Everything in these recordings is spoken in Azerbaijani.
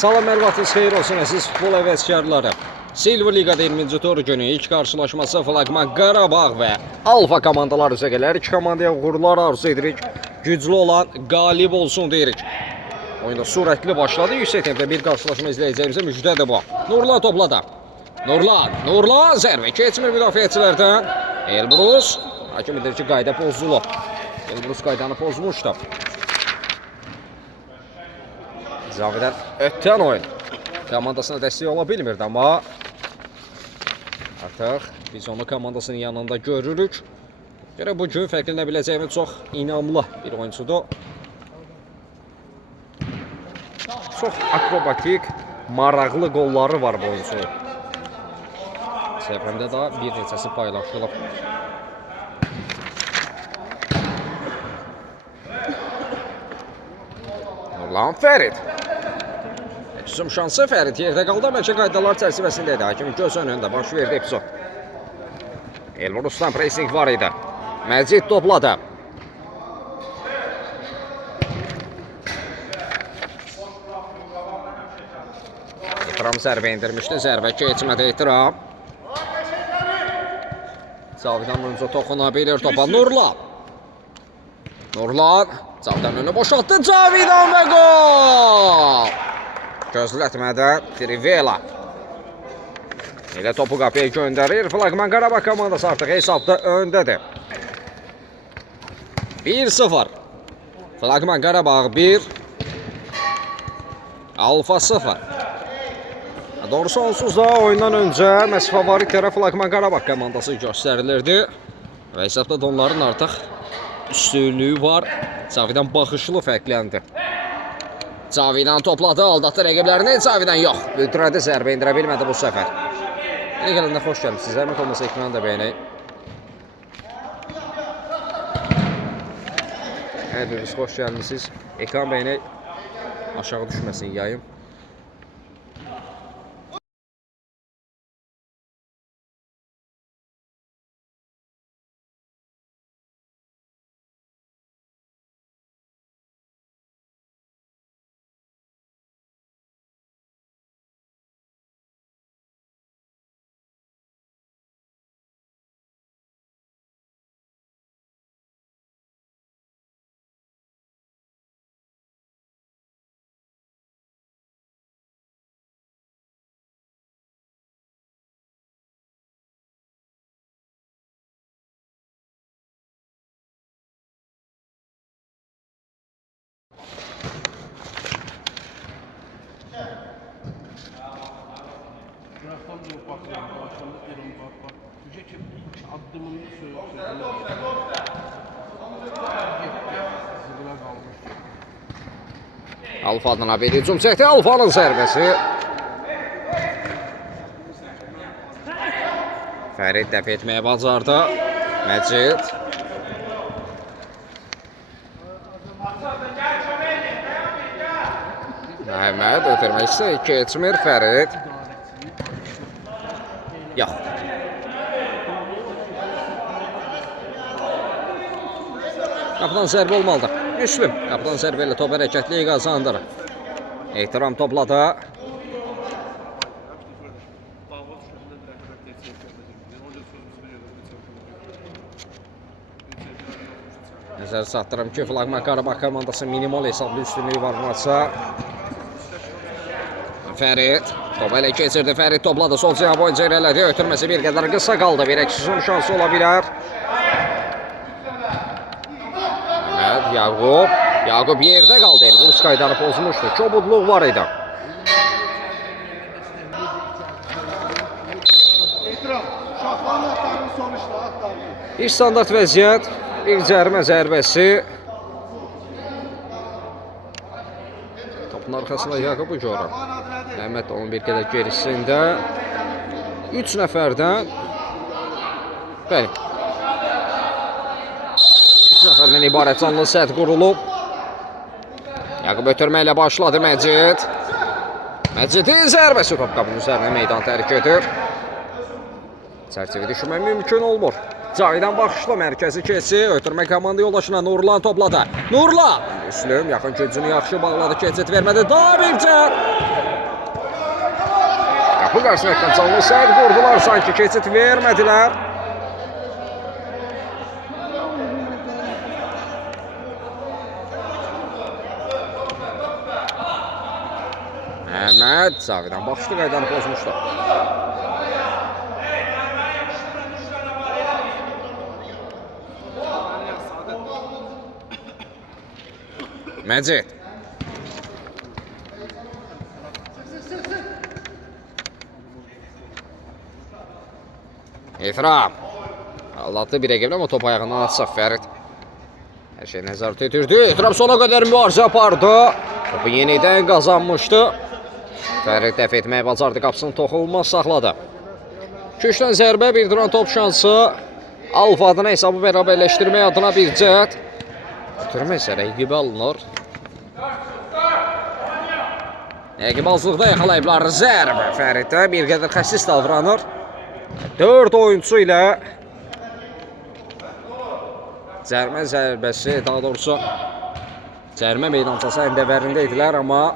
Salam, mərvatınız xeyir olsun əziz futbol həvəskarları. Silver Ligada 20-ci tur günü ilk qarşılaşması Flaqman Qarabağ və Alfa komandalar üzə gələr. İki komandaya uğurlar arzu edirik. Güclü olan qalib olsun deyirik. Oyunda sürətli başladı. Yüksək tempdə bir qarşılaşma izləyəcəyimizə müjdədir bu. Nurlan topladı. Nurlan zərbə keçmir müdafiəçilərdən. Elbrus hakim bilir ki, qayda pozulub. Elbrus qaydanı pozmuşdu. Zavidən ötən oyun komandasına dəstək ola bilmirdi, amma artıq biz onu komandasının yanında görürük. Görə bu gün fərqlənə biləcəyimiz çox inamlı bir oyuncudur. Çox akrobatik, maraqlı qolları var bu oyuncu. Səhifəmdə də bir neçəsi paylaşılıb. Nurlan Fərid. Hücum şansı Fərid yerdə qaldı, bəlkə qaydalar çərçivəsindədir. Hakim göz önündə baş verdi epizod. Elbrusdan pressing var idi. Məcid topladı. İhtiram zərbə indirmişdi. Zərbə keçmədi İhtiram. Cavidan önce toxuna bilir topa. Nurlan. Cavidan önünü boşaltdı. Cavidan və gol. Gözlətmədən Trivela. Elə topu qapıya göndərir. Flaqman Qarabağ komandası artıq hesabda öndədir. 1-0. Flaqman Qarabağ 1. Alfa 0. Doğrusu onsuz da oyundan öncə məhz favorit tərəf Flaqman Qarabağ komandası göstərilirdi. Və hesabda da onların artıq üstünlüyü var. Cavidan baxışlı fərqləndi. Cavidan topladı, aldatdı rəqiblərini. Cavidan yox. Büdrədi, zərbə indirə bilmədi bu səfər. Yeni gələndə xoş gəlmişsiniz. Zəhmət olmasa ekranı da bəyənək. Hər biriniz xoş gəlmişsiniz. Ekran bəyənək. Aşağı düşməsin yayım. Alfa adına bir hücum çəkdi. Alfanın zərbəsi. Fərid dəf etməyə bacardı. Məcid. Məhəmməd ötürmək istəyir. Keçmir Fərid. Yox. Qapıdan zərbə olmalıdır. Müslüm. Qapıdan zərbə ilə top hərəkətliyi qazandır. İhtiram topladı. Nəzər çatdırım ki, Flaqman Qarabağ komandası minimal hesablı üstünlüyü var maçsa. Fərid. Top elə keçirdi. Fərid topladı. Sol cihab boyunca irələdi. Ötürməsi bir qədər qısa qaldı. Bir əksizun şansı ola bilər. Yaqub yerdə qaldı. Elbrus qaydanı pozmuşdu. Çobudluq var idi. Bir standart vəziyyət. Bir cərimə zərbəsi. Topun arxasında Yaqubu görür. Məhəmməd də onun bir qədər gerisində. 3 nəfərdən. Bəli. 3 nəfərdən ibarət canlı sədd qurulub. Yaqub ötürməklə başladı Məcid. Məcidin zərbəsi top qabının üzərinə meydan tərk edir. Çərçivə düşmək mümkün olmur. Cavidan baxışlı mərkəzi keçi. Ötürmə komanda yoldaşına Nurlan topladı. Nurlan! Müslüm yaxın gücünü yaxşı bağladı. Keçid vermədi. Daha bir cəhət. Qapı qarşısından canlı sərt vurdular, sanki keçid vermədilər. Məhəmməd Cavidan baxışlı qaydanı pozmuşdu. Məcid. İfram. Allah'ta bir eqiblə, amma top ayağından atsa Fərid. Hər şey nəzarət edirdi. İfram sona qədər mübarizə apardı. Topu yenidən qazanmışdı. Fərid dəf etməyə bacardı, qapısını toxunulmaz saxladı. Köşdən zərbə, bir duran top şansı. Alfa adına hesabı bərabərləşdirmək adına bir cəhət. Ötürmə isə rəqibi alınır. Rəqibazlıqda yaxalayıblar zərbə. Fəriddə bir qədər xəsis davranır. 4 oyuncu ilə cərmə zərbəsi, daha doğrusu cərmə meydançası əndəvərində idilər, amma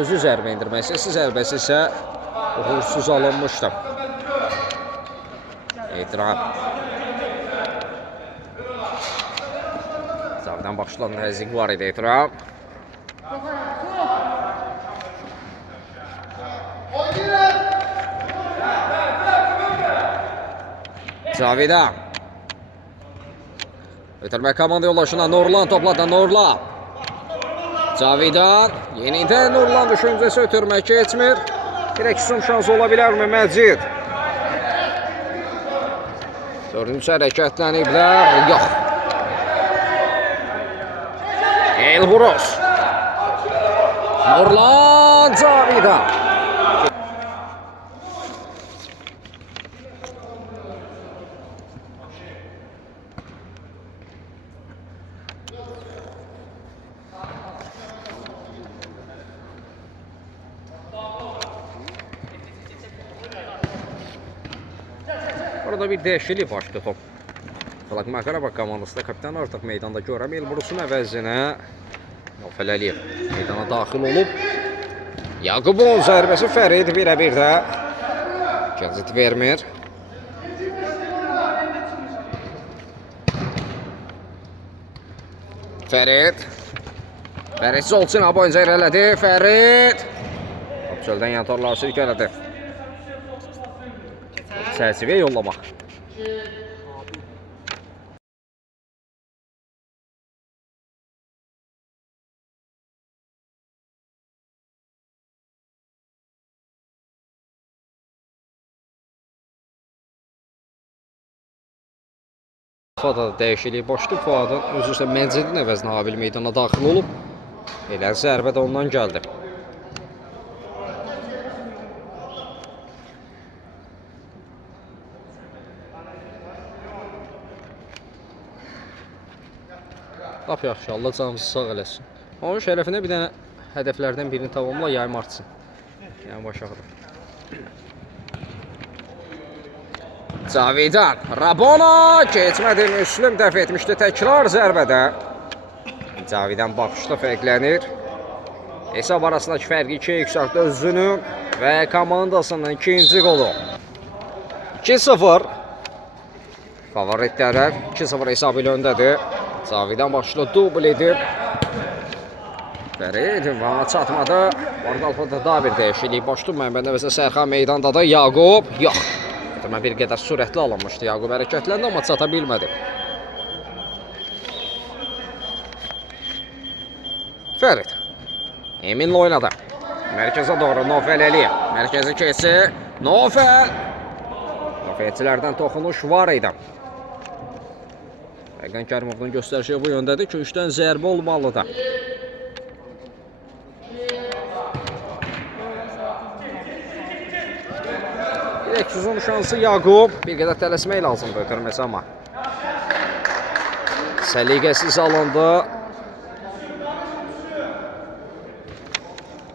özü zərbə indirməsi, zərbəsi isə uğursuz alınmışdı. Etiraf. Zavidan baxışlanan həzlik var idi, etiraf. Cavidan. Ötürmə komanda yoldaşına Nurlan topladı, Nurlan. Cavidan. Yenidən Nurlan düşüncəsi ötürmə keçmir. Bir əksum şans ola bilərmi Məcid? Dördüncü hərəkətləniblər. Yox. Elburuz. Nurlan Cavidan. Orada bir dəyişiklik başladı top. Flaqman Qarabağ komandasında kapitan artıq meydanda görəm. Elburuzun əvəzinə Nofel Əliyev meydana daxil olub. Yaqubun zərbəsi Fərid birə-bir də keçid vermir. Fərid. Fərid Zolçina boyunca irələdi. Fərid. Top çöldən yantorları sürkələdi. Çərçivəyə yollamaq. Fuada dəyişikliyi başdı. Fuadın özü isə Məcidin əvəzinə Habil meydana daxil olub. Elə zərbə də ondan gəldi. Lap yaxşı, Allah canımızı sağ eləsin. Onun şərəfinə bir dənə hədəflərdən birini tamamla, yayım artsın. Yəni başaqdır. Cavidan, Rabona keçmədi, Müslüm dəf etmişdi təkrar zərbədə. Cavidan baxışda fərqlənir. Hesab arasındakı fərqi 2-yə yüksəltdi özünün və komandasının ikinci qolu. 2-0. Favoritlərə 2-0 hesabı ilə öndədir. Cavidan başlı dubl edib. Fərid ünvana çatmadı. Orada Alfada daha bir dəyişiklik başlayıb. Məmməd Nəvəsə Sərxan meydanda da Yaqub. Yox. Mən bir qədər sürətli alınmışdı. Yaqub hərəkətləndi, amma çata bilmədi. Fərid. Eminlə oynadı. Mərkəzə doğru Nofel Əliyev. Mərkəzi keçir. Nofel. Nofelçilərdən toxunuş var idi. Əqən Kərimovun göstərişi bu yöndədir ki, 3-dən zərbə olmalıdır. Bir uzun şansı Yaqub. Bir qədər tələsmək lazımdır ötürməsi, amma səliqəsiz alındı.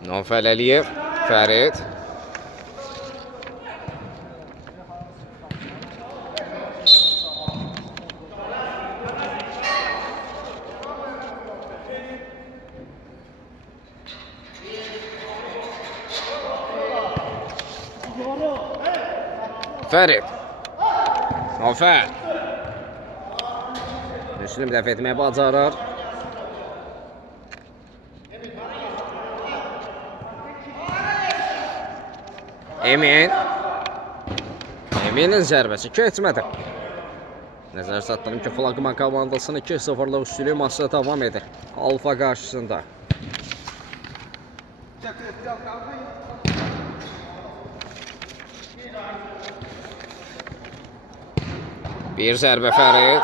Nofel Əliyev, Fərid. Ferit. Nofer. Müslüm dəf etməyi bacarır. Emin. Emin'in zərbəsi keçmədi. Nəzər çatdırım ki, Flaqman komandasının 2-0'lık üstünlüyü maçda davam edir. Alfa qarşısında. Bir zərbə Fərid.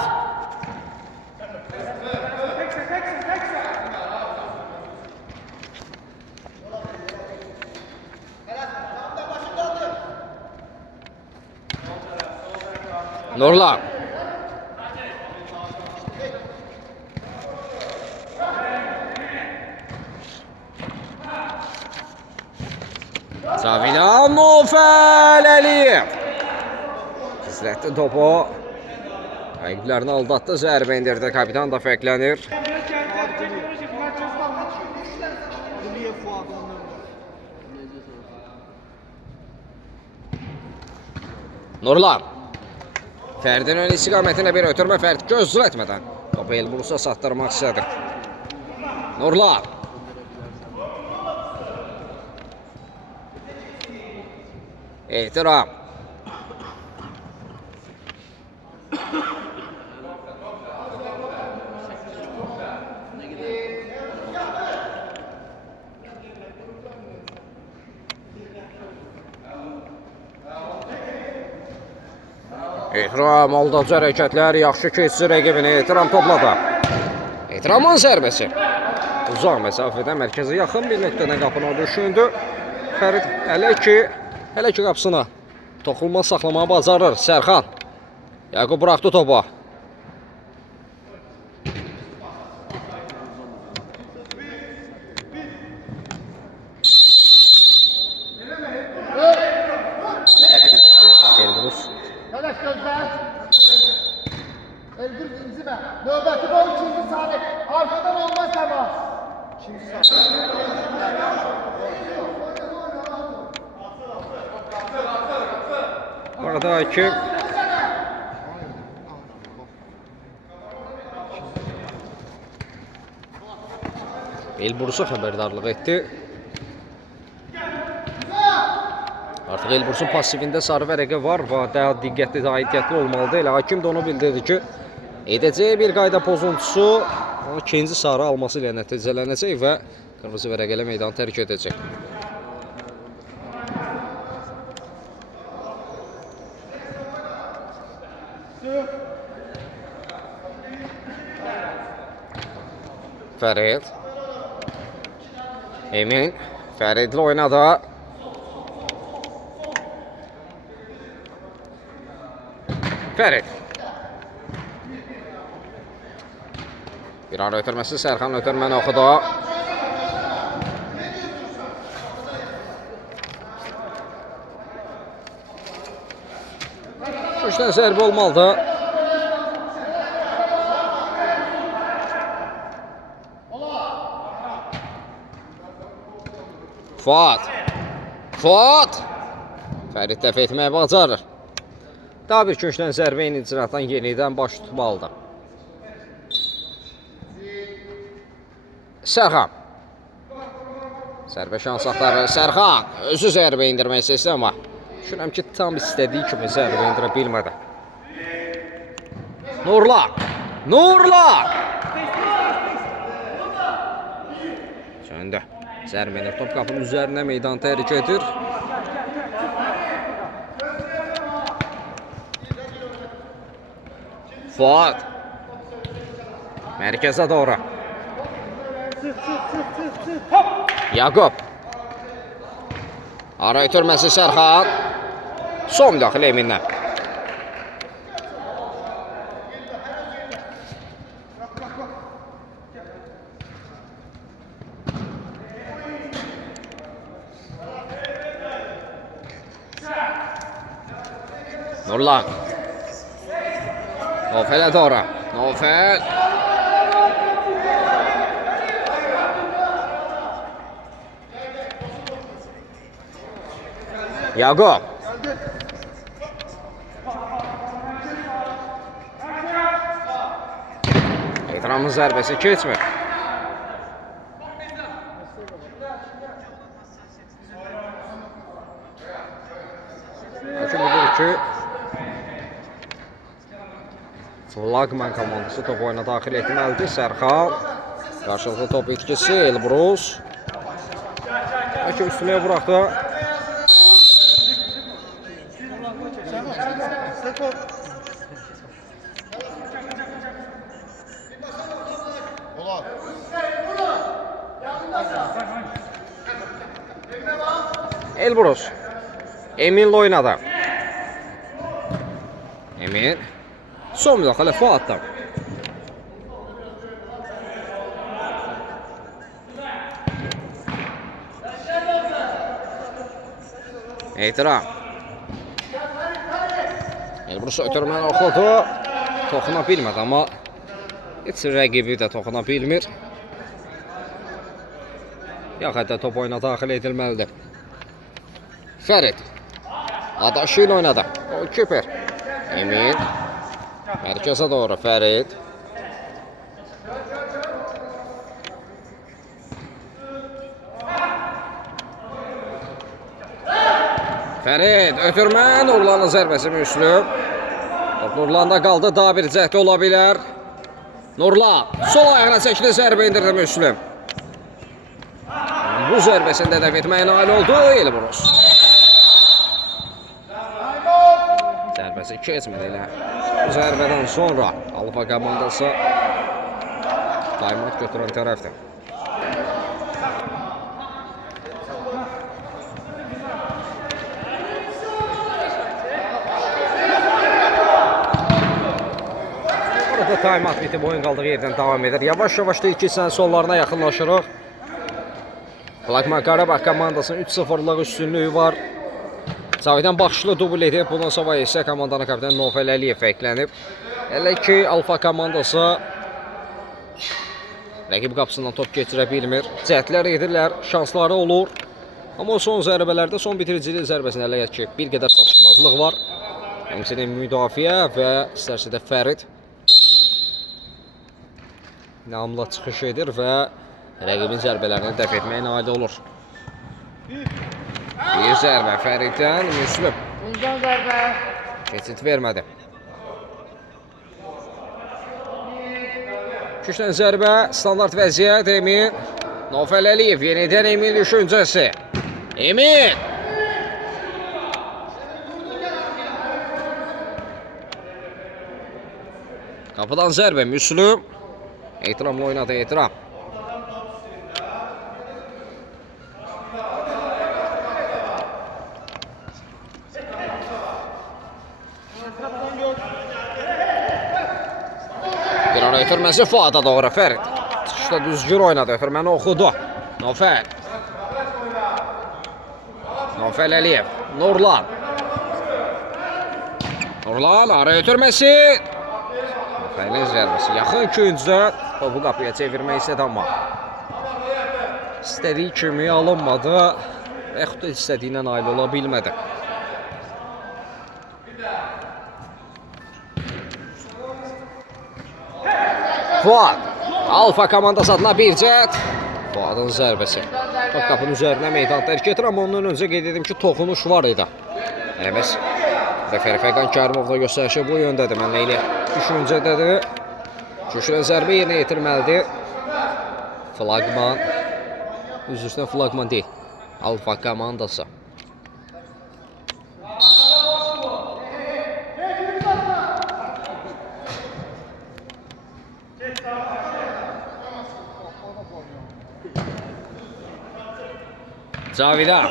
Nurlan. Cavidan Nofel Əliyev. Gizlətdi topu. Rəqiblərini aldatdı, zərbə indirdi. Kapitan da fərqlənir. Nurlan. Fərdin ön istiqamətinə bir ötürmə, Fərd gözlətmədən topu Elbrus'a satdırmaq istədi. Nurlan. Ehtiram. Ehtiram aldaca hərəkətlər, yaxşı keçsi rəqibini. Ehtiram topladı. Ehtiramın zərbəsi. Uzaq məsafədə mərkəzə yaxın bir nöqtədən qapına düşündü. Fərid hələ ki qapısına toxunma saxlamağı bacarır. Sərxan. Yaqub buraxdı topu. Elgür İnzime. Nöbeti gol ikinci saniye. Arkadan olmaz temas. Arada hakim Elbrus'a xəbərdarlıq etdi. Artıq Elbrus'un passivində sarı vərəqə var və daha diqqətli, daha ehtiyatlı olmalıdır. Elə hakim də onu bildirdi ki, edəcəyi bir qayda pozuntusu ikinci sarı alması ilə nəticələnəcək və qırmızı vərəqələ meydanı tərk edəcək. Fərid. Emin. Fəridlə oynadı. Fərid. Bir ara ötürməsi Sərxan ötürməni oxudu. Üçdən zərbə olmalıdır. Fuat. Fərid dəf etməyə bacarır. Daha bir köşkdən zərbə icraatdan yenidən baş tutmalıdır. Sərxan. Zərbə şans axtarır. Sərxan özü zərbə indirmək istəsə, amma düşünürəm ki, tam istədiyi kimi zərbə indirə bilmədi. Nurlan. Söndü. Zərbə indir. Top qapının üzərinə meydan tərk edir. Fuat. Mərkəzə doğru. Yaqub. Ara ötürməsi Sərxan. Son müdaxilə Emin'dən. Nurlan. Nofel'e doğru. Nofel. Yaqub. Ehtiramın zərbəsi keçmir. Hakim bilir ki, Flagman komandası top oyuna daxil etməlidir. Sərxan. Qarşılıqlı top itkisi. Elbrus. Hakim üstünlüyə buraxdı. Elbrus. Emin'le oynadı. Emin. Son müdaxilə Fuad'dan. Ehtiram. Elbrus ötürməni oxudu. Toxuna bilmədi, amma heç rəqibi də toxuna bilmir. Yaxud da top oyuna daxil edilməlidir. Fərid. Adaşı ilə oynadı. Golkiper. Emin. Mərkəzə doğru Fərid. Fərid ötürmə. Nurlanın zərbəsi Müslüm. Top Nurlanda qaldı. Daha bir cəhdi ola bilər. Nurlan. Sol ayağına çəkili zərbə indirdi Müslüm. Bu zərbəsində dəf etməyə nail oldu Elbrus. Zərbəsi keçmədi elə. Bu zərbədən sonra Alfa komandası taymat götürən tərəfdir. Burada taymat bitib oyun qaldığı yerdən davam edir. Yavaş-yavaş da iki hissənin sonlarına yaxınlaşırıq. Flagman Qarabağ komandasının 3-0'lıq üstünlüyü var. Cavidən baxışlı dubl edib, bundan sonra isə komandanın kapitəni Nofel Əliyev əklənib. Elə ki, Alfa komandası rəqib qapısından top keçirə bilmir. Cəhdlər edirlər, şansları olur. Amma son zərbələrdə, son bitiricilik zərbəsində elə ki, bir qədər çatışmazlıq var. Həmçinin müdafiə və istərsə də Fərid namla çıxış edir və rəqibin zərbələrini dəf etməyə nail olur. Bir zərbə Fəriddən Müslüm. Bundan zərbə. Keçid vermədi. Küçdən zərbə, standart vəziyyət Emin. Nofel Əliyev, yenidən Emin düşüncəsi. Emin! Qapıdan zərbə Müslüm. Ehtiramla oynadı Ehtiram. Bir ara ötürməsi Fuada doğru Fərid. Çıxışda düzgün oynadı, ötürməni oxudu. Nofel. Nofel Əliyev. Nurlan. Nurlan ara ötürməsi. Nofelin zərbəsi yaxın küncdə. Topu qapıya çevirmək istədi amma istədiyi kimi alınmadı və yaxud da istədiyinə nail ola bilmədi. Fuad. Alfa komandası adına bir cəhd. Fuadın zərbəsi. Top qapının üzərinə meydan tərk edir, amma ondan öncə qeyd edim ki, toxunuş var idi. Eləməz. Fərqan Kərimovla göstərişi bu yöndədir. Mənlə elə düşüncədədir. Köşədən zərbə yerinə yetirməlidir. Flagman. Üzrüstən Flagman deyil. Alfa komandası. Cavidan.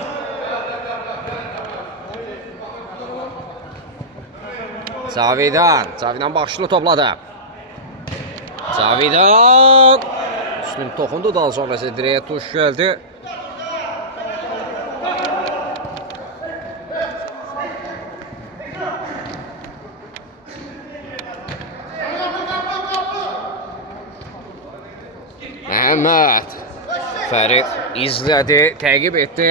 Cavidan baxışlı topladı. Cavidan. Müslüm toxundu, daha sonrası direğe tuş gəldi. Məhəmməd. Fərid izlədi, təqib etdi.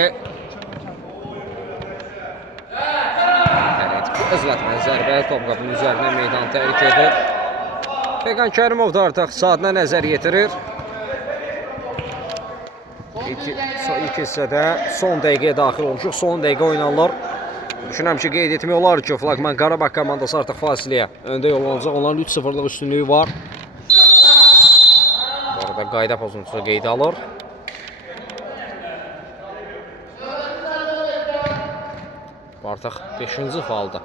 Fərid gözlətmə zərbə top qapının üzərinə meydan tərk edir. Pekan Kərimov da artıq saatına nəzər yetirir. İlk hissədə son dəqiqəyə daxil olmuşuq. Son dəqiqə oynanılır. Düşünürəm ki, qeyd etmək olar ki, Flaqman Qarabağ komandası artıq fasiləyə öndə yol olacaq. Onların 3-0'lıq üstünlüyü var. Bu arada qayda pozuntusu qeydə alır. Bu artıq 5-ci falda.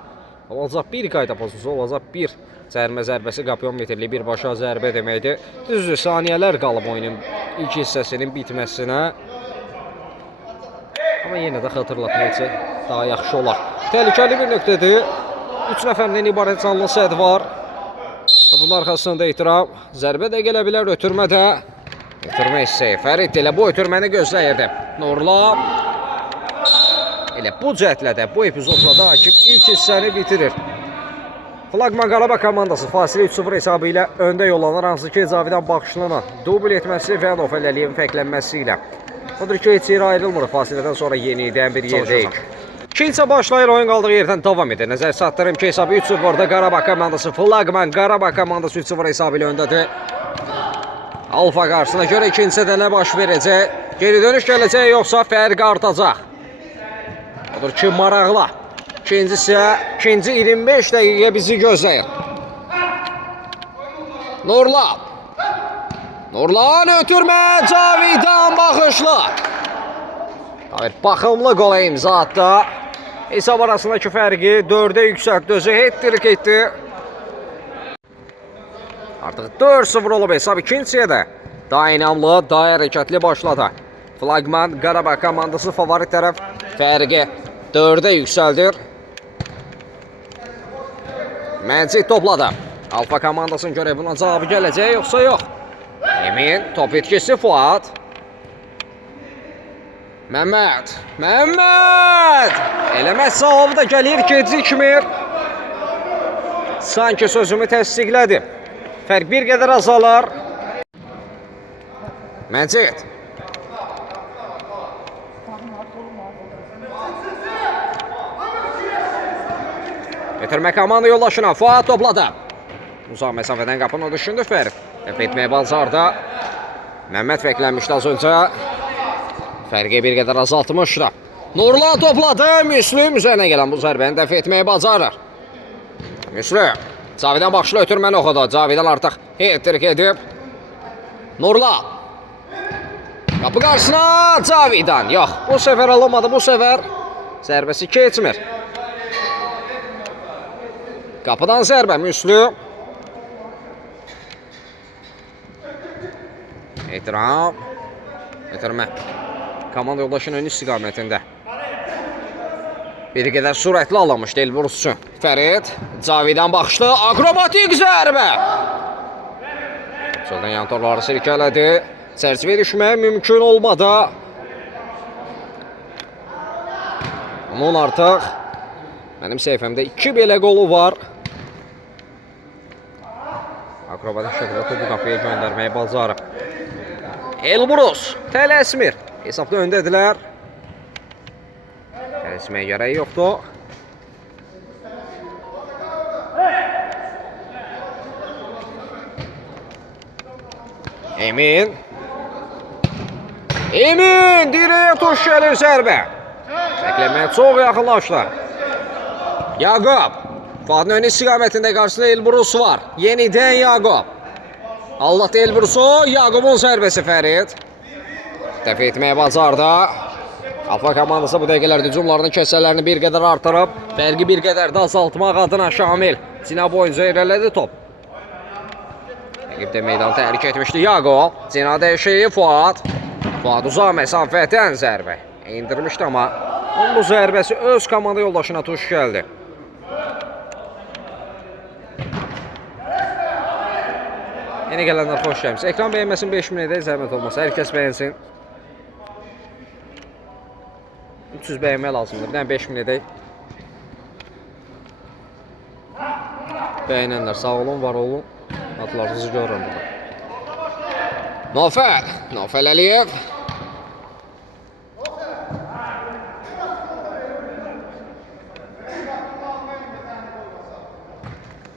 Olacaq bir qayda pozuntusu, olacaq bir cərimə zərbəsi, qapıyon metrli birbaşa zərbə deməkdir. Düzdür, saniyələr qalıb oyunun ilk hissəsinin bitməsinə. Amma yenə də xatırlatmaq üçün daha yaxşı olar. Təhlükəli bir nöqtədir. 3 nəfərdən ibarət canlı səd var. Bunun arxasında itiram. Zərbə də gələ bilər, ötürmə də. Ötürmə hissəyi. Fərid elə bu ötürməni gözləyirdi. Nurla. Elə bu cəhətlə də, bu epizodla da Akif ilk hissəni bitirir. Flaqman Qarabağ komandası fasilə 3-0 hesabı ilə öndə yollanır. Hansı ki, Cavidan baxışlanan dubl etməsi və Nofel Əliyevin fərqlənməsi ilə. Odur ki, heç yerə ayrılmır. Fasilədən sonra yenidən bir yerdəyik. İkinci başlayır, oyun qaldığı yerdən davam edir. Nəzər çatdırım ki, hesabı 3-0'da Qarabağ komandası, Flaqman Qarabağ komandası 3-0 hesabı ilə öndədir. Alfa qarşısına görə ikincidə nə baş verəcək? Geri dönüş gələcək, yoxsa fərq artacaq? Odur ki, maraqla. İkincisi, ikinci 25 dəqiqə bizi gözləyir. Nurlan. Nurlan ötürmə, Cavidan baxışlı. Baxımlı qola imza atdı. Hesab arasındakı fərqi 4'ə yüksəltdi, özü hat-trick etdi. Artıq 4-0 olub hesab ikinciyə də. Daha inamlı, daha hərəkətli başladı. Flaqman Qarabağ komandası favorit tərəf fərqi 4'ə yüksəldir. Məncid topladı. Alfa komandasının görə buna cavabı gələcək, yoxsa yox? Emin, top etkisi Fuad. Məmməd. Eləməz cavabı da gəlir, gecikmir. Sanki sözümü təsdiqlədi. Fərq bir qədər azalar. Məncid. Ötürmə komanda yoldaşına. Fuad topladı. Uzaq məsafədən qapını düşündü Fərid. Dəf etməyə bacardı. Məmməd fərqlənmişdi az öncə. Fərqi bir qədər azaltmışdı. Nurlan topladı. Müslüm üzərinə gələn bu zərbəni dəf etməyə bacarır. Müslüm. Cavidan baxışlı ötürməni oxudu. Cavidan artıq hat-trick edib. Nurlan. Qapı qarşısına Cavidan. Yox, bu səfər alınmadı. Bu səfər zərbəsi keçmir. Qapıdan zərbə Müslüm. Etiram. Ötürmə. Komanda yoldaşının ön istiqamətində. Bir qədər sürətli alamışdı Elbrus üçün. Fərid. Cavidan baxışlı. Akrobatik zərbə. Soldan yan torları sirkələdi. Çərçivə düşmək mümkün olmadı. Onun artıq mənim səhifəmdə 2 belə qolu var. Akrobatik şəkildə topu qapıya göndərməyi bacarıb. Elbrus tələsmir. Hesabda öndədirlər. Tələsməyə gərək yoxdur. Emin. Direğe tuş gəlir zərbə. Bəkləməyə çox yaxınlaşdı. Yaqub. Fuadın ön istiqamətində qarşısında Elbrus var. Yenidən Yaqub. Allah Elbrusu. Yaqubun zərbəsi Fərid. Dəf etməyə bacardı. Alfa komandası bu dəqiqələrdə hücumlarının kəsələrini bir qədər artırıb. Fərqi bir qədər də azaltmaq adına Şamil. Cina boyunca irələdi top. Rəqib də meydanı təhrik etmişdi Yaqub. Cina dəyişiyi Fuad. Fuad uzaq məsafədən zərbə indirmişdi, amma onun bu zərbəsi öz komanda yoldaşına tuş gəldi. Yeni gələnlər xoş gəlmişsiniz. Ekran bəyənməsin, 5000 edək, zəhmət olmasa. Hər kəs bəyənsin. 300 bəyənmək lazımdır. Bir dənə 5000 edək. Bəyənənlər sağ olun, var olun. Adlarınızı görürəm burada. Nofel Əliyev.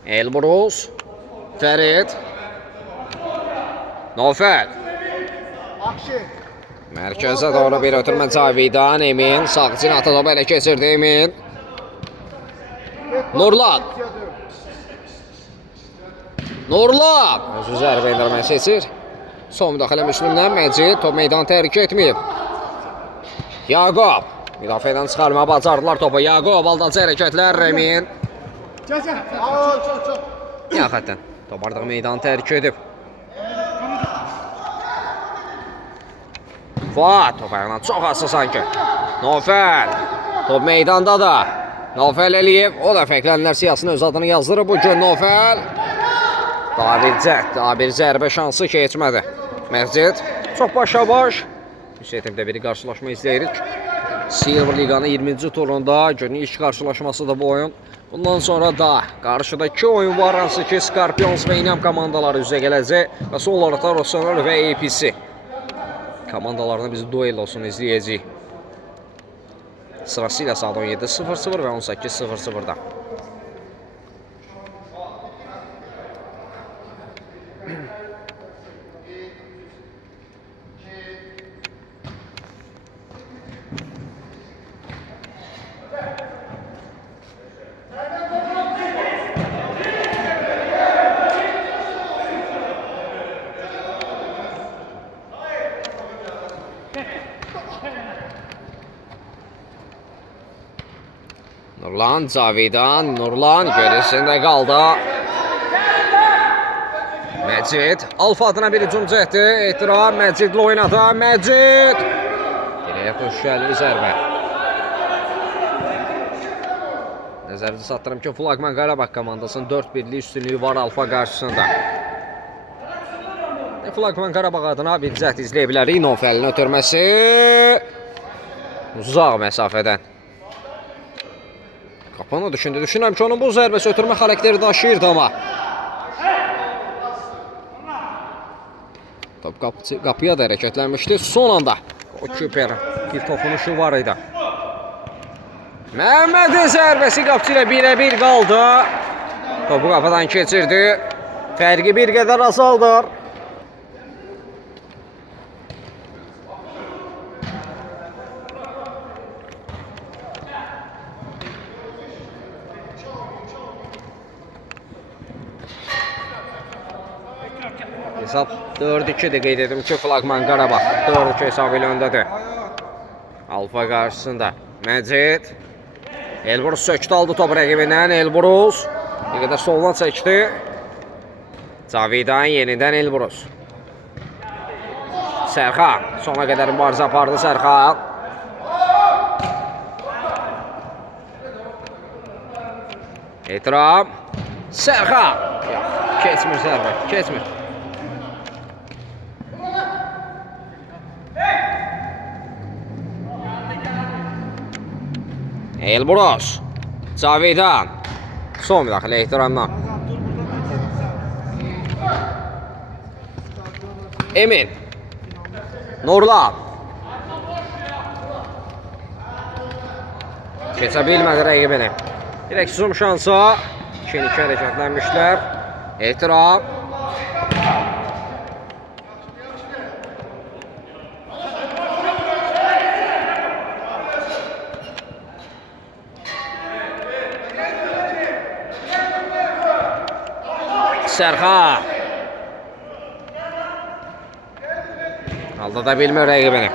Elbrus. Fərid. Nofel. Akşin. Mərkəzə doğru bir ötürmə Cavidan. Emin. Sağ cinatı da belə keçirdi Emin. Nurlan. Nurlan. Özü zərbə endirməni seçir. Son müdaxilə Müslümdən Məcid. Top meydan tərk etməyib. Yaqub. Müdafiədən çıxarma bacardılar topu. Yaqub aldancı hərəkətlər Emin. Gəl. Çox. Yaxətən. Top artıq meydanı tərk edib. Fuat top ayağına çox asıl sanki. Nofel. Top meydanda da. Nofel Əliyev. O da fəklənlər siyasının öz adını yazdırıb bu gün Nofel. Daha bir zərbə şansı keçmədi. Məcid. Çox başa-baş. Hüseytimdə biri qarşılaşma izləyirik. Silver Liqanın 20-ci turunda günün ilk qarşılaşması da bu oyun. Bundan sonra da qarşıda 2 oyun var, hansı ki Scorpions və İnam komandaları üzə gələcək və son olaraq da Rosanel və APC komandalarını biz duellosunu izləyəcəyik. Sırasıyla saat 17:00 və 18:00-da. Nurlan, Cavidan, Nurlan gerisində qaldı. Məcid, Alfa adına bir hücum cəhdi, etiraz, Məcidlə oynadı, Məcid. Diləyə xoşgəli zərbə. Nəzərdə satdırım ki, Flagman Qarabağ komandasının 4-1'lik üstünlüyü var Alfa qarşısında. Flagman Qarabağ adına bir cəhd izləyə bilərik. Nofəlin ötürməsi uzaq məsafədən. Qapını düşündü. Düşünürəm ki, onun bu zərbəsi ötürmə xarakteri daşıyırdı amma. Top qapıya da hərəkətlənmişdi. Son anda o Küperin bir toxunuşu var idi. Məhəmmədin zərbəsi qapçı ilə 1-1 qaldı. Topu qapıdan keçirdi. Fərqi bir qədər azaldır. Hesab 4-2'dir qeyd edim ki, Flagman Qarabağ 4-2 hesab ilə öndədir. Alfa qarşısında Məcid. Elbrus söktü, aldı top rəqibindən. Elbrus bir qədər soldan çəkdi. Cavidan yenidən Elbrus. Sərxan sona qədər mübarizə apardı Sərxan. Etiram. Sərxan. Keçmir zərbə, keçmir. Elbrus. Cavidan. Son müdaxilə ehtiramdan. Emin. Nurlan. Keçə bilmədi rəqibini. Direkt zoom şansı. 2-2 hərəkətlənmişlər. Ehtiram. Sərxan. Aldada bilmir rəqibini.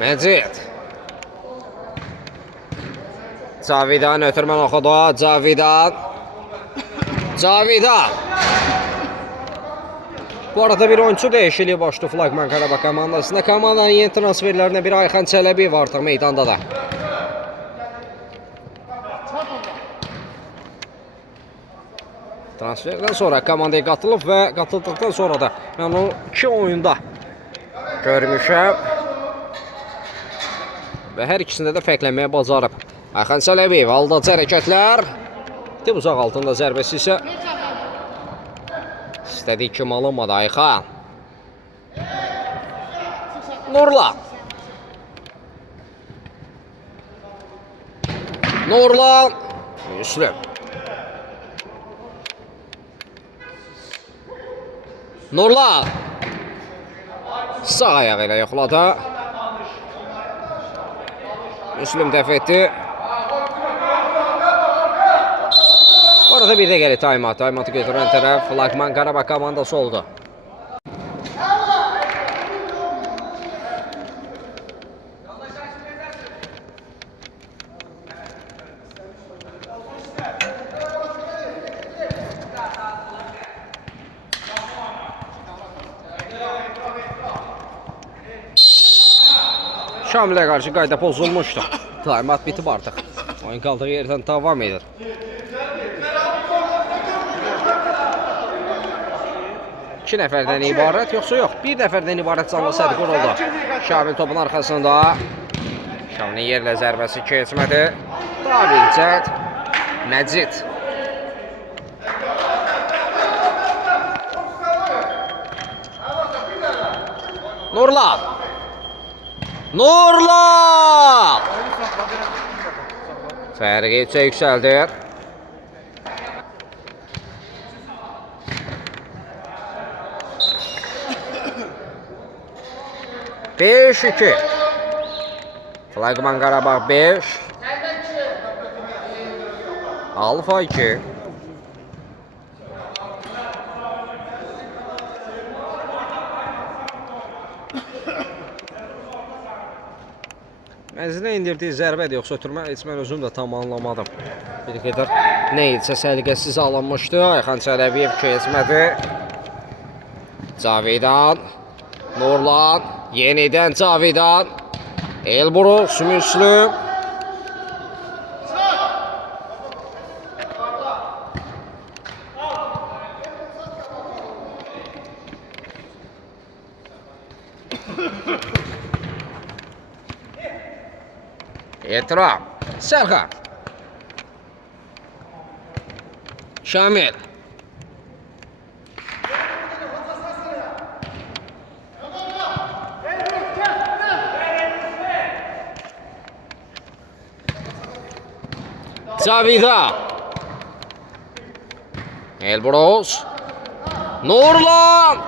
Məcid. Cavidan ötürmən oxudu. Cavidan. Cavidan. Bu arada bir oyuncu dəyişikliyi başladı Flagman Qarabağ komandasında. Komandanın yeni transferlərinə bir Ayxan Çələbiyev artıq meydanda da. Transferdən sonra komandaya qatılıb və qatıldıqdan sonra da mən onu 2 oyunda görmüşəm. Və hər ikisində də fərqlənməyə bacarıb. Ayxan Çələbiyev aldancı hərəkətlər. Dib uzaq altında zərbəsi isə İstədiyi kimi alınmadı Ayxan. Nurlan. Nurlan. Müslüm. Nurlan. Sağ ayağı ilə yoxladı. Müslüm dəf etdi. Bu arada bir də gəlir taymat. Taymatı götürən tərəf Flagman Qarabağ komandası oldu. Şamilə qarşı qayda pozulmuşdu. Taymat bitib artıq. Oyun qaldığı yerdən davam edir. İki nəfərdən ibarət, yoxsa yox? Bir nəfərdən ibarət canlı sədq oldu. Şamil topun arxasında. Şamilin yerlə zərbəsi keçmədi. Davincət. Məcid. Nurlan. Nurlan! Fərqi 3-ə yüksəldir. Beş 2. Flagman Qarabağ 5. Alfa 2. Mənzilə indirdiyi zərbədir, yoxsa ötürmə heç mən özüm də tam anlamadım. Bir qədər nə etsə səliqəsiz alınmışdı. Ayxan Çələbiyev keçmədi. Cavidan. Nurlan. Yenidən Cavidan. Elbrus. Müslüm. Etiraf. Sərxan. Şamil. Cavida. Elbrus. Nurlan.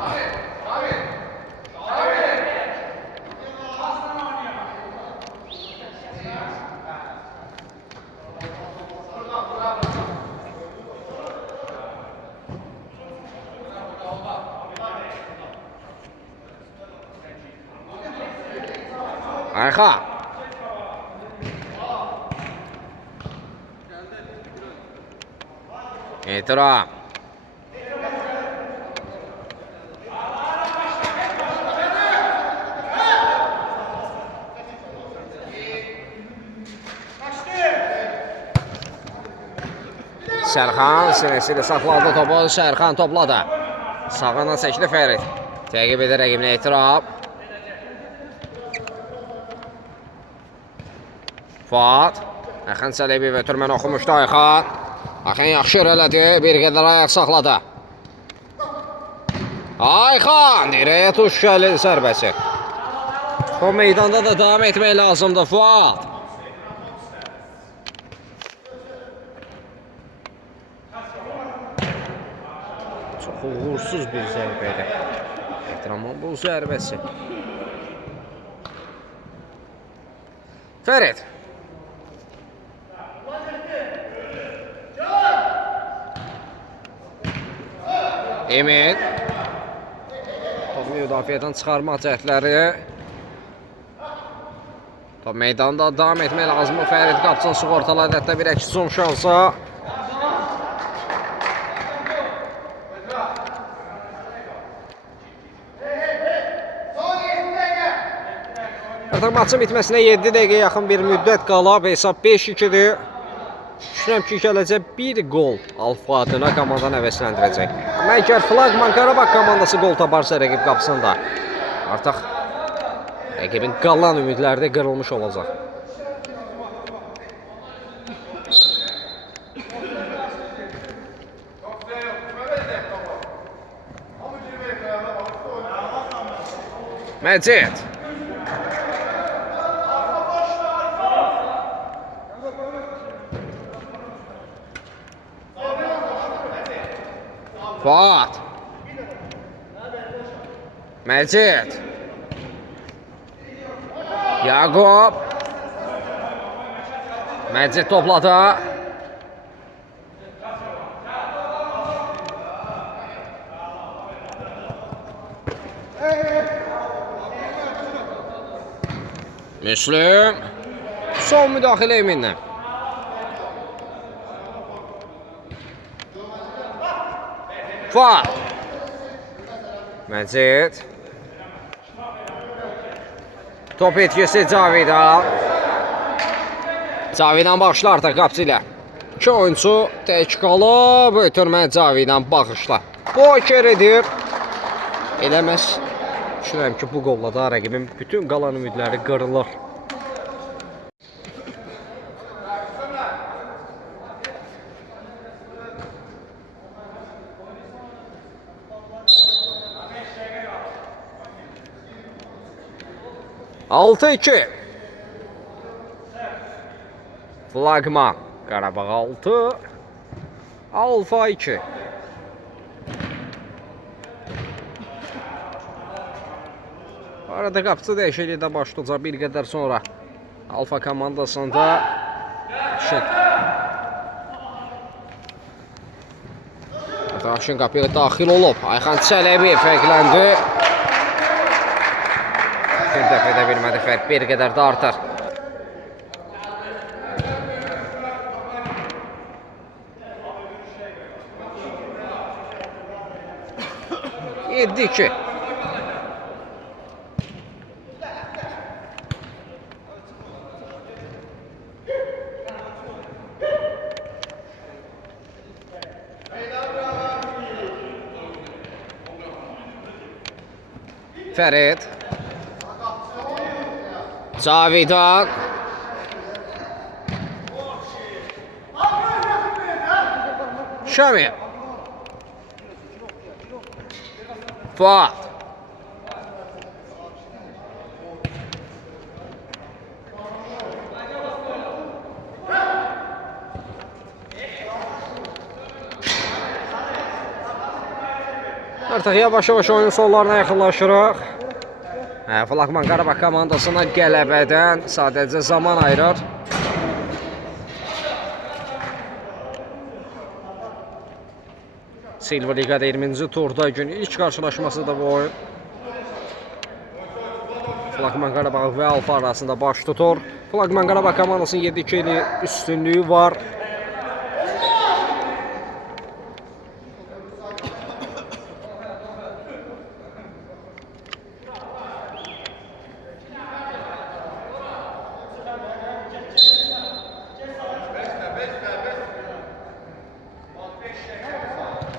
Ayxan. Etiraf. Sərxan sinəsilə saxladı topu. Sərxan topladı. Sağına çəkdi Fərid. Təqib edir rəqibinə Etiraf. Fuad. Ayxan Çələbiyev ötürməni oxumuşdu Ayxan. Ayxan yaxşı irələdi. Bir qədər ayaq saxladı. Ayxan. Dirəyə tuş gəlir zərbəsi. O meydanda da davam etmək lazımdır Fuad. Çox uğursuz bir zərbədir. Ehtiramın bu zərbəsi. Fərid. Emin. Topu müdafiədən çıxarmaq cəhdləri. Top meydanda davam etmək lazımdır. Fərid qapısını sığortaladı. Hətta bir əks son şansa. Artıq maçın bitməsinə 7 dəqiqə yaxın bir müddət qalıb. Hesab 5-2-dir. Düşünürəm ki, gələcək bir gol Alfa adına komandanı həvəsləndirəcək. Amma əgər Flagman Qarabağ komandası gol taparsa rəqib qapısında, artıq rəqibin qalan ümidləri də qırılmış olacaq. Məcid. Fuat. Məcid. Yaqub. Məcid topladı. Müslüm. Son müdaxilə Eminlə. Fuat. Məcid. Top etkisi Cavidan. Cavidan başlar da qapısı ilə. 2 oyuncu tək qalıb, ötürmə Cavidan baxışla. Poker edir. Eləməz. Düşünürəm ki, bu qolla da rəqibin bütün qalan ümidləri qırılır. Altı 2. Flagman. Qarabağ 6. Alfa 2. Arada qapısı dəyişiklikdə başlayacaq bir qədər sonra. Alfa komandasında Daşın qapıya daxil olub. Ayxan Çələbi fərqləndi. Bir dəfə edə bilmədi, fərq bir qədər də artar. Yeddi 2. Fərid. Cavidan. Şamil. Fuat. Artıq yavaş-yavaş oyunun sonlarına yaxınlaşırıq. Flagman Qarabağ komandasına qələbədən sadəcə zaman ayırır. Silver Ligada 20-ci turda gün ilk qarşılaşması da bu oyun. Flagman Qarabağ və Alfa arasında baş tutur. Flagman Qarabağ komandasının 7-2 üstünlüyü var.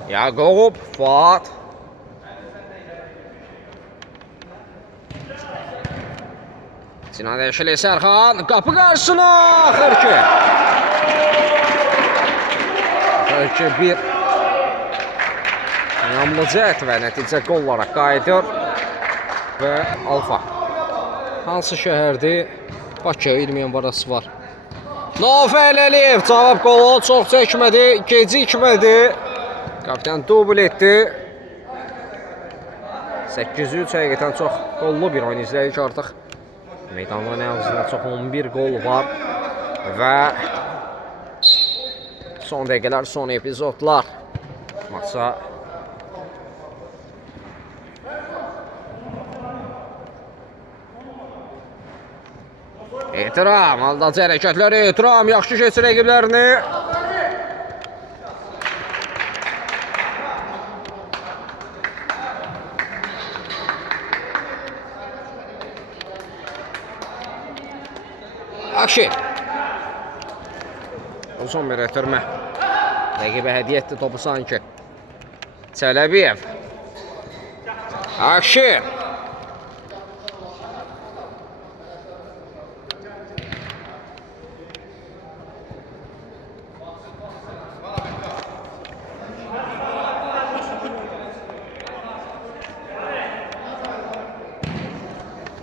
Yaqub, Fuat. Sinan Eşili Sərxan, qapı qarşısına, Xırki. Xırki bir önəmli cəhət və nəticə qol olaraq qayıdır və Alfa. Hansı şəhərdir? Bakı, 20 yanvar arası var. Nofəl Əliyev, cavab qolu çox çəkmədi, gecikmədi. Kapitan dubl etdi. 803 həqiqətən çox qollu bir oyun izləyirik artıq. Meydanların əvzində çox 11 qol var. Və son dəqiqələr, son epizodlar. Maça Ehtiram, aldacı hərəkətləri, Ehtiram yaxşı keçir rəqiblərini. Akşin. Uzun bir ötürmə. Rəqibə hədiyyə etdi topu sanki. Çələbiyev. Akşin.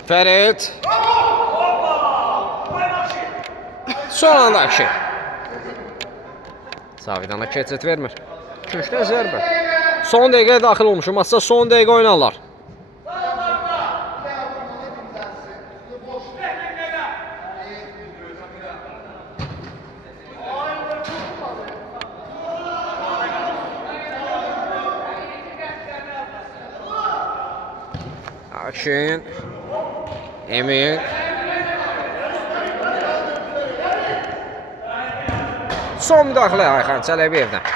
Fərid. Son anda Akşin. Cavidana keçid vermir. Köşdə zərbə. Son dəqiqəyə daxil olmuşum. Masa son dəqiqə oynarlar. Akin, Emin. Son müdaxilə Ayxan Çəlebiyevdən.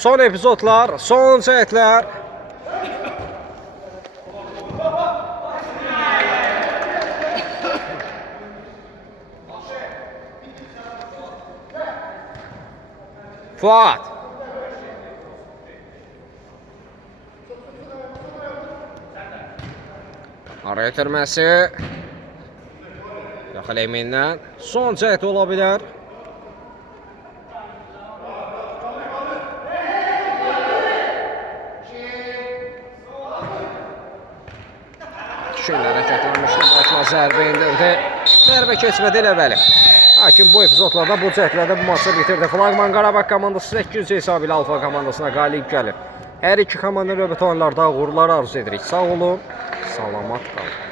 Son epizodlar, son cəhətlər. Fuat. Araya itirməsi. Daxil Emin'dən. Son cəhət ola bilər. Şeylər hərəkətlənmişdi, başına zərbə indirdi. Zərbə keçmədi elə bəli. Lakin bu epizodlarda, bu cəhətlərdə bu maçı bitirdi. Flaqman Qarabağ komandası 800 hesabı ilə Alfa komandasına qalib gəlir. Hər iki komanda növbəti oyunlarda uğurlar arzu edirik. Sağ olun, salamat qalın.